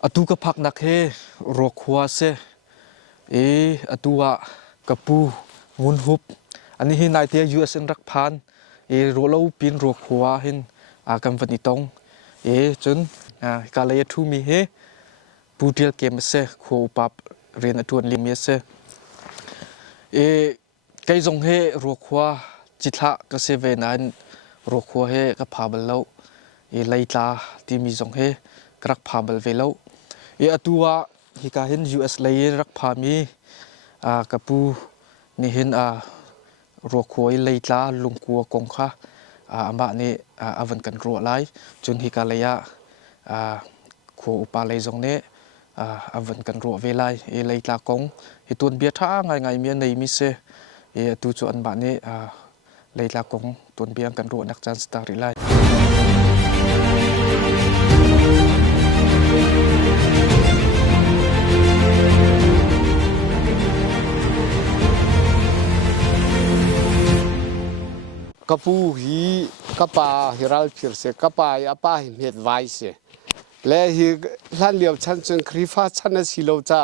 atu ka phak nak he ro khwa se atua kapu ngun hup ani hi nai te US in rak phan ro lo pin ro khwa hin kam van itong chun ka le thu mi he putil kem se kho pap ren atun lim se kai jong he ro khwa chitha ka se ve nan ro khwa he ka phabal lo leitla ti mi jong he krak phabal ve lo atua hi ka hin US lei rak pha mi kapu ni hin ro khoi leitla lungkua kong kha ama ni avan kan ro lai chun hi ka leya kho upa lei jong ne avan kan ro ve lai leitla kong hi tun bia tha ngai ngai mi nei mi se tu chu an ba ni leitla kong tun bia kan ro nak chan star ri lai kapu hi kapa hiral phir se kapa ya pa hi met vai se le hi hlan liao chan chung khrifa chan na silo cha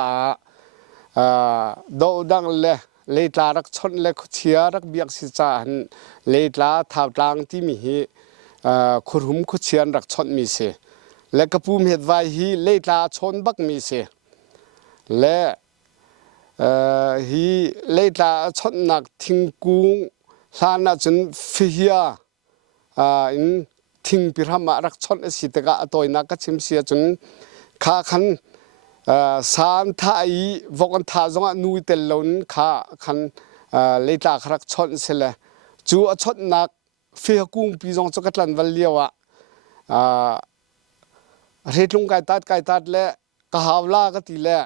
do dang le tla rak chon le khchia rak biak si cha han le tla thau tlang ti mi hi khurhum khchian rak chon mi se le kapu met vai hi le tla chon bak mi se le hi le tla chon nak thingkung sana chun fihia in thing pirama rak chon asitega atoina ka chimsia chun kha khan san thai vokon tha zonga nui tel lon kha khan leita khrak chon sele chu a chot nak fih kung pi jong chokatlan valliawa retlung kai tat le ka hawla ka ti le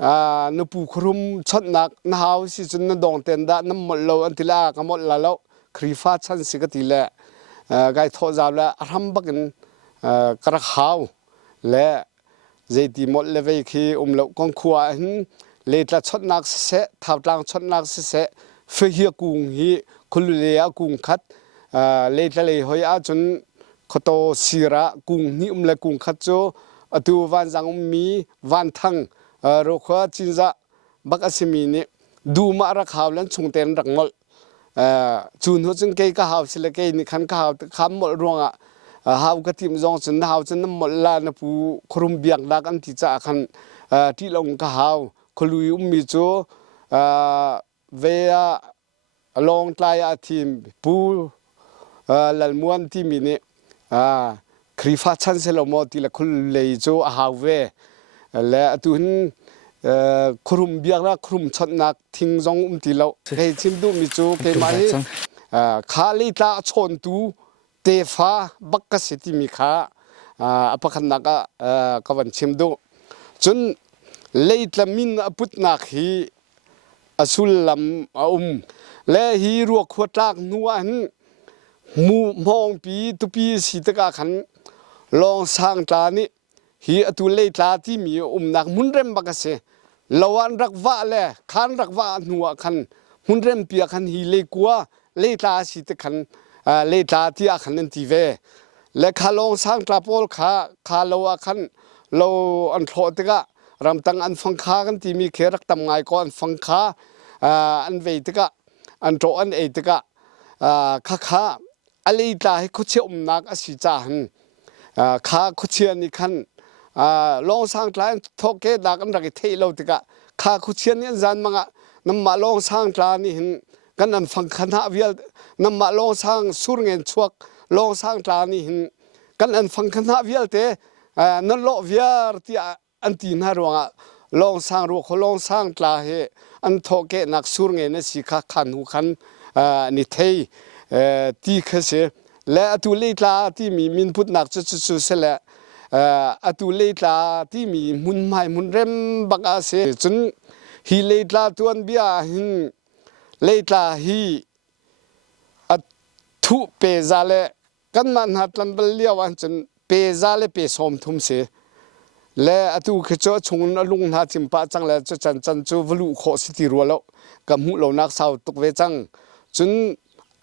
nupu khrum chot nak na haw si chun na dong ten da nam mol lo antila ka mol la lo khrifa chan si ka ti le gai tho jaw la ram bakin kar haw le zeiti mol le ve khi lo kong khwa hin le tla chot nak se thaw tlang chot nak se fe hi kung hi khul le ya kung khat le tla le hoi a chun khoto sira kung ni le kung khat cho atu wan jang mi wan thang ro kha chinza bak asimi ni du ma ra khawlan chungten rak mol chun ho chung ke ka haw sile ke ni khan ka haw kham mol ronga haw ka tim jong chun haw chun mol la na pu khrum biak dak an ti cha khan ti long ka haw khului mi cho ve along tlai a team pu lalmuan ti mi ni khrifa chan se lo mo ti la khul lei cho haw ve le atun khrum biak la khrum chot nak thing jong ti lo he chim du mi chu ke mai khali ta chon tu te fa bak ka siti mi kha apakhan naka kawan chim du chun leitla min aput nak hi asul lam le hi ru khotlak nuan mu mong pi tu pi si ta ka khan long sang ta ni hi atu leitla ti mi nak munrem bakase lawan rakwa le khan rakwa nuwa khan munrem pia khan hi le kwa leitla si te khan leitla ti a khan ti ve le khalong sang tla pol kha lowa khan lo an thlo te ga ram tang an phang kha kan ti mi khe rak tam ngai ko an phang kha an ve te ga an tro an e te ga kha aleitla he khoche nak asi cha han kha khoche ni khan long sang tlan thoke dak an rak thei lo tika kha khuchian ni zan manga namma long sang tla ni hin kan an phang khana vial namma long sang surngen chuak long sang tla ni hin kan an phang khana vial te na lo viar ti an ti na ronga long sang ro kholong sang tla he an thoke nak surngen na si kha khan hu khan ni thei ti khase le atu le tla ti mi min put nak chu se le atu leitla ti mi mun mai mun rem baka se chun hi leitla tuan bia hin leitla hi athu pe zale kan man hatlan balia wan chun pe zale pe som thum se le atu khecho chung na lung na chimpa chang le chan chu vlu kho city ro lo ka mu lo nak sau tuk ve chang chun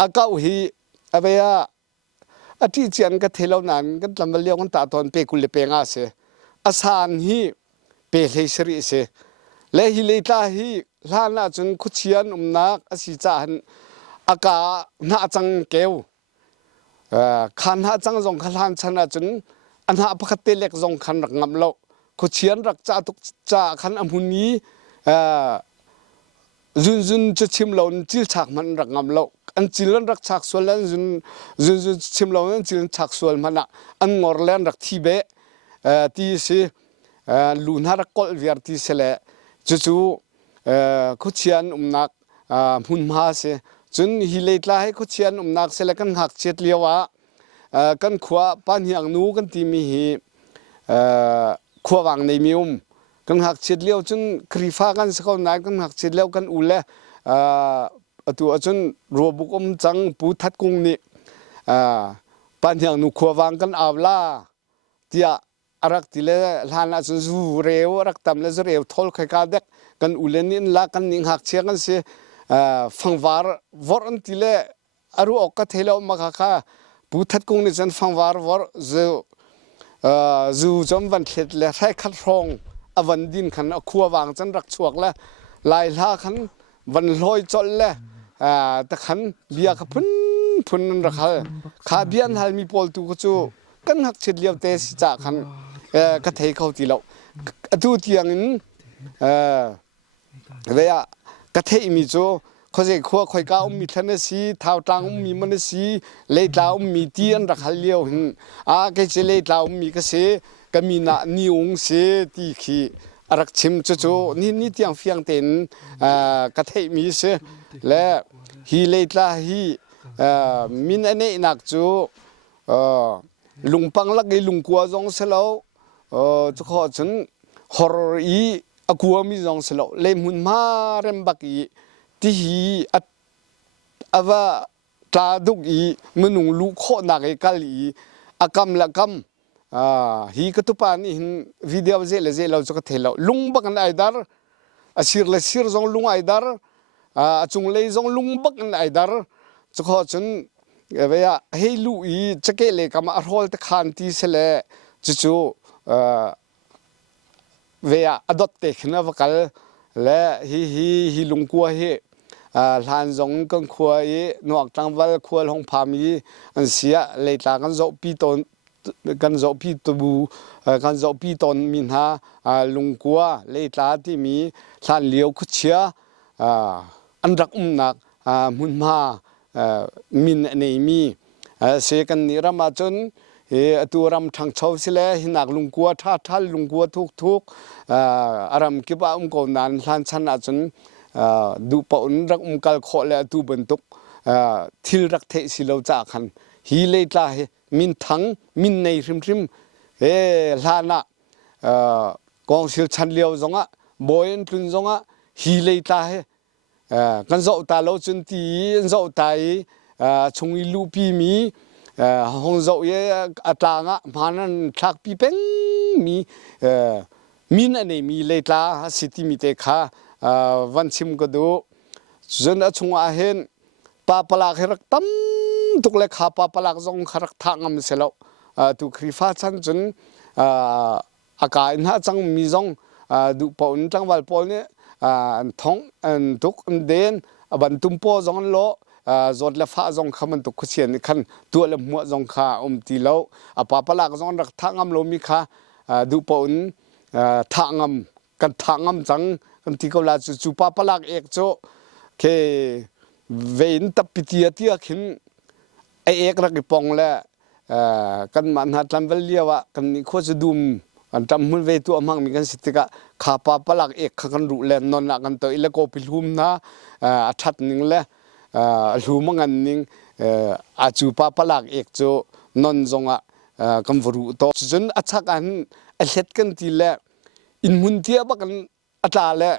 akau hi abeya ati chian ka thelo nan kan tlamaliang kan ta ton pe kul pe nga se อาสานฮีเปเลสริเสและฮิเลตาฮีลานาจนคุเชียนนักอสิจานอากาหน้าจังเกวขันหน้าจังจงขันหันชนะจนอันหาพักเตเล็กจงขันรักงำโลคุเชียนรักจ่าตุกจ่าขันอมุนีจุนจะชิมเหล่าจิลฉากมันรักงำโลอันจิลรักฉากส่วนแล้วจุนชิมเหล่านั้นจิลฉากส่วนมันอันงอร์แลนรักที่เบที่สิลูน่ารักกอลเวียร์ที่เสละจู่คุเชียนนักมุนมาเสจนฮิเลตลาให้คุเชียนนักเสละกันหักเช็ดเลียวะกันขวาปานอย่างนู้กันที่มีขวาวังในมิวมกันหักเช็ดเลี้ยวจนครีฟ้ากันสักคนไหนกันหักเช็ดเลี้ยวกันอุเล่ตัวจนรัวบุกจังปูทัดกุ้งนี่ปานอย่างนู้ขวาวังกันอาบล่าที่อารักที่เล่ลานาจนจูเร็วรักตำเล่จูเร็วทอลใครกันเด็กกันอุเล่นี่ละกันนิ่งหักเชียกันเสียฟังวาร์วอร์นที่เล่อารุออกก็เทเลอมาค่ะปูทัดกุ้งนี่จันฟังวาร์วอร์จูจอมวันเข็ดเลยใช้คัดรองอวันดินขันอคัววางจันรักชวกเลยลายล่าขันวันลอยจอลเลยแต่ขันเบียร์พุ่นรักเขาขาเบียนหันมีปอลตูก็จูกันหักเฉลี่ยเตสิจากขันก็เทเขาทีเราดูเตียงนั้นเวียก็เทมีจูเขาจะขัวคอยก้าวมีทันสีท้าวตังมีมันสีเลี้ยดาวมีเตียนรักเขาเลี้ยวหินก็จะเลี้ยดาวมีก็เสก็มีน่ะนิวงเสตีขี้รักชิมจู่นี่เตียงเฟียงเต็นก็เทมีเสและฮีเลี้ยดาฮีมินอันนี้นักจูลุงปังลักไอลุงกัวจงเสลาจะขอฉันฮอร์อีอกัวมีจงเสลาเลมุนมาเรมบักอีที่ฮีว่าตาดุกอีมนุงลูกโคนักไอกาลีอากำละกำฮีก็ตุปานี่วิดีโอเจเราจะก็เทลาลุงบักกันไอดาร์อาศิรเลศิรจงลุงไอดาร์จงเลยจงลุงบักกันไอดาร์จะขอฉันเวียให้ลูอีจะเกลี่ยกับมาโรลตะขันที่เสละจู่เวียอดเตขนะวกัลและฮีลุงกัวเฮลานจงกันขัวนวกตังวัลขัวลงพามีอันเสียเลยตากันจะปีตนกันจะปีตบูกันจะปีตนมินหาลุงกัวเลยตาที่มีลานเลี้ยวคุเชียอันรักนักมุนมามินเนมีเสกันนิรามาจนตัวรำทางชาวสิเลหินักลุงกัวท่าลุงกัวทุกอารมณ์กิบอุ้มก่อนนั้นท่านชนะจนดูปนรักกัลโคเลตูบรรทุกทิลรักเทสิเลวจากขันฮีเลตามินทั้งมินในริมลานะกองสิลชันเลียวจงะบอยน์พลุนจงะฮีเลตากันโจตาโลจุนตีโจตายชงอิลูปีมีห้องโจเยอัตางะมานันทักปีเป็นมีมินอันนี้มีเลตาสิติมิเตค่ะวันชิมก็ดูจนชงอาเห็นปาปลากรักตั้มทุกเล็กขาปาปลากจงขรักทางมันเสลวตุคริฟ้าชันจนอากาศน่าจังมีจงดูปนจังวัลปนเนี่ยท้องทุกเดินบันทุมโปจงโลจดละฟ้าจงขมันตุกเชียนขันตัวละมัวจงขาตีแล้วปาปลากจงรักทางอำโลมีขาดูปนทางอำกันทางอำจังกันที่เขาลาจูปาปลากเอกโจเคเวนตับปิติอาที่ขินไอเอกรักปองและกันมันหัดลำเวลียวะกันนี่โคจะดูมอันจำมันเวตัวมั่งมีกันสิทธิกะขาปาปลักเอกขันรุเลนนนนักันตัวอิเลโกปิลุมนะชัดนิ่งเลยลุมังอันนิ่งอาจูปาปลักเอกโจนนจงอ่ะกันวรุโตจนอัชักอันเล็ดกันทีละอินมุนเทียบกันอัตราละ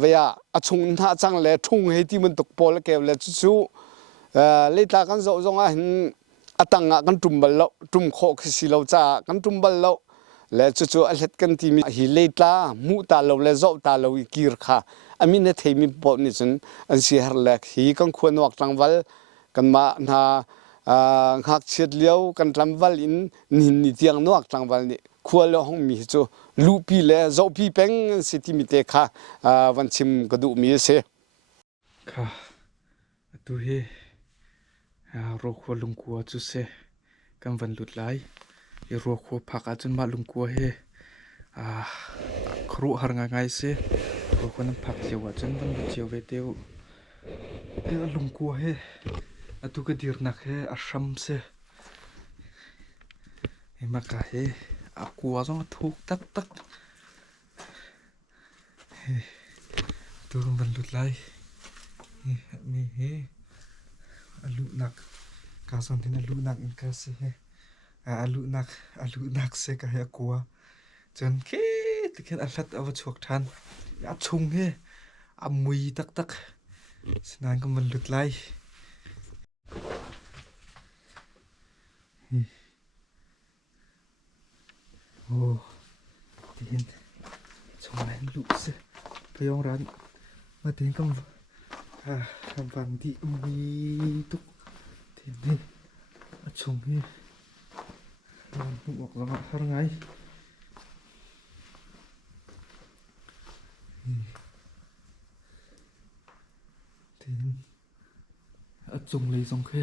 เวียอชงท่าจังละทุ่งให้ที่มันตกปอละเกวละจู่เลตากันจงอ่ะอัตังกันจุ่มบัลล์จุ่มโคกสิเราจ้ากันจุ่มบัลล์และจู่ๆอันเล็ดกันที่มีฮิเลตามูตาเราและโจตาเราอีกีร์ค่ะอามินเทมีปอนิจนอันเสียหลักฮีกันควรวักตังวัลกันมาหาหักเฉียดเลี้ยวกันตังวัลอินนินนิเตียงนวักตังวัลนี่ คัวแล้วห้องมีจูลูปีและเจ้าปีเป็งสิที่มีเตค่ะวันชิมกระดูมีเสค่ะตัวเฮรอครัวลุงกัวจุเสกันวันหลุดไหลรอครัวผักอาจนมาลุงกัวเฮครูหางง่ายเสรอครัวน้ำผักเจียวอาจนวันหลุดเจียวเวเดียวลุงกัวเฮตัวก็ดีร์นักเฮอาชัมเสมากะเฮกัวต้องทุกตักตัวกันวันหลุดไหลมีเฮalu nak kason tin alu nak in ka se alu nak se ka ya kwa chen ke tiken alat aw chok than ya chung he amui tak sinan ko man lut lai oh tin chung lai lu se payong ran ma tin kamวันที่มีตุกทีนี้ชงนี่ลองตุกออกแล้วมาทำไงทีนี้ชงเลยชงแค่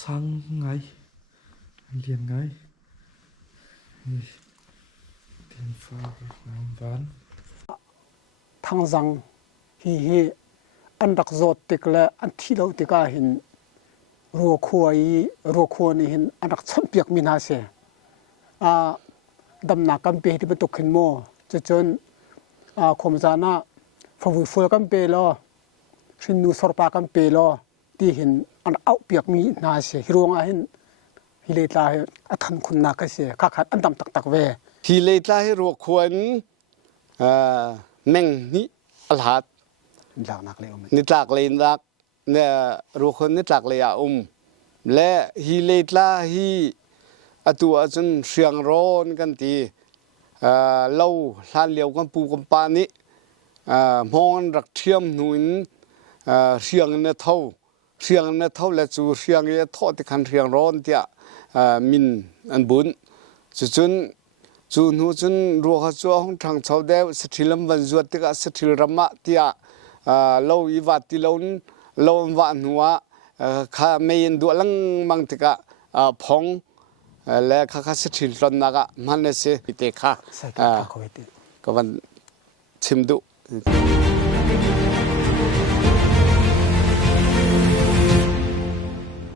สั่งไงเรียนไงทีนี้ฟ้าน้ำหวานทั้งจังฮีอันดักโจติกและอันที่เราติกาเห็นรัวคัวนี่เห็นอันดักชนเปียกมินาเสดำหนักกันเปที่เป็นตกขึ้นโมจะจนขมจานะฟูฟูกันเปลอชินนูสรปากันเปลอที่เห็นอันเอาเปียกมีนาเสฮิโรงเห็นฮิเลตาอัทันคุณนักเสข้าขัดอันดำตักเวฮิเลตาให้รัวควรแมงนี้อลาดหลักนักเลยนิตากเลยนักเนี่ยรู้คนนิตากเลยและฮีเลตลาฮีตัวจนเสียงร้อนกันทีเล่าลานเลียวกันปูกันปานี้มองรักเทียมหนุนเสียงเนี่ยเท่าและจูเสียงเนี่ยทอดที่คันเสียงร้อนเดียมินอันบุญจูนูจนรัวจัวห้องทางชาวเดวสถิลมวันจวดที่ก็สถิลรำมะเดียเราอีวัดที่เราวันหัวข้าไม่ยินดูลังมังติกะพงและข้าสถิลตนนักมันเนี่ยสิพิเตค่ะก็วันชิมดู